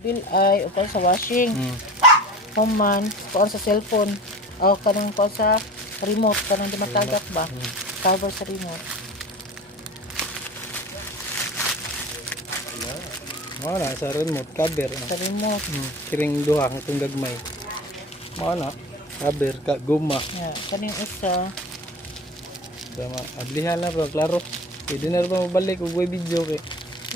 Bill ay upan sa washing. Home man, kuan sa cellphone. O kanang kuan sa remote, kanang di matagak ba? Cover sa remote. Mao na sa remote cover na. Sa remote. Kiring duha itong gagmay. Mao na cover ka guma. Yeah, kaning isa. Tama, ablihan na ba klaro. Pwede na ba mabalik ug way video kay.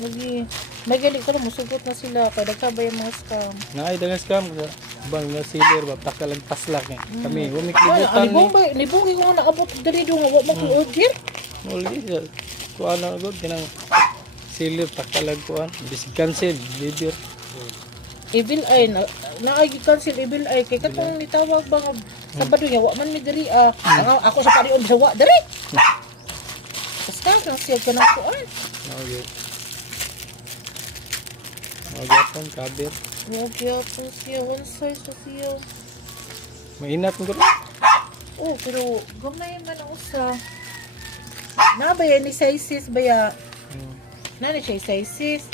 Lagi. May gali ko na musugot na sila kay dagkabay ang mga scam. Naay dagas scam sa bang nga sealer ba pakalag paslak ni. Kami humik libutan Ni Bombay ko nga naabot dali do nga wa mag-order. Muli siya. Kuha na agad kinang sealer pakalag kuan. Bisig cancel video. Evil ay naay cancel evil ay kay katong nitawag ba nga Sabado niya wa man mi diri ako sa parion sa wa diri. Basta nang siya ka na kuan. Okay. Magyapon cover. Nagyapon siya, one size sa siya. Mainat mo gud. Oh, pero gamay man ang usa. Nabaya ni sizes baya. Nani siya sizes?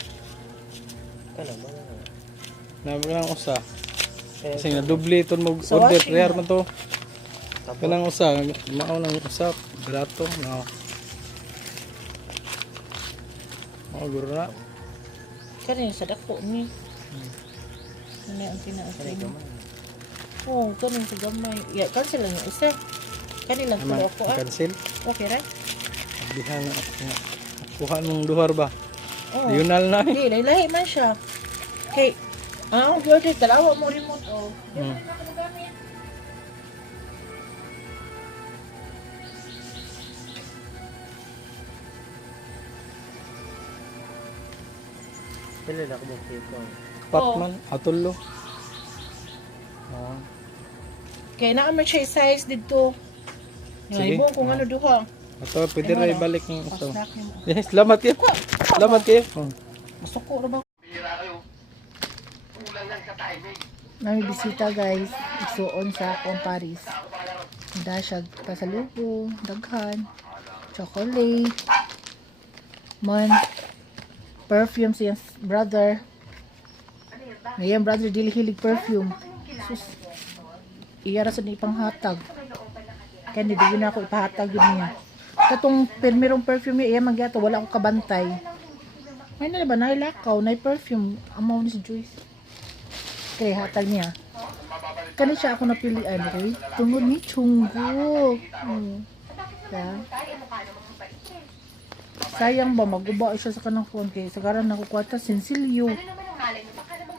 Nabi nang usa. Kasi na double iton mo Sa order washing rare na. man to. Kanang usa, mao nang usa, grato no. Mao guro na. Kani sa dako ni. Ano ang tinaasay mo? Oh, kani sa gamay. Ya, cancel lang yung isa. Kani lang tulo ako Cancel. Okay ra? Ablihan na. Kuha mong duhar ba? Oh. Yunal na. Di, lahi man siya. Okay. Order, dalawa mo remote, oh. Di mo rin nakagamit. Pili na ko mo tipo. Patman, atulo. Oh. Kaya naamay siya size dito. Sige. Yung kung ano duha. Ato pwede ra ibalik ng ito. Snack niyo. Yes, salamat kayo. Salamat kayo. Oh. Masuko na ba? Nami bisita guys. Isuon sa akong Paris. Dasyag pasalubong, daghan, chocolate, man, perfume siya brother. Ngayon brother dili hilig perfume. Sus. Iyara sa ni panghatag. Kaya hindi na ako ipahatag yun niya. Katong permirong perfume niya, iya magyato, wala akong kabantay. Ay na ba, nailakaw, na perfume, amaw ni si Joyce. Kaya hatag niya. Kani siya ako napilian, okay? Tungod ni Chunggok. Yeah. Sayang ba, maguba siya sa kanang phone kay sa karan nakukuha ta, Sensilyo.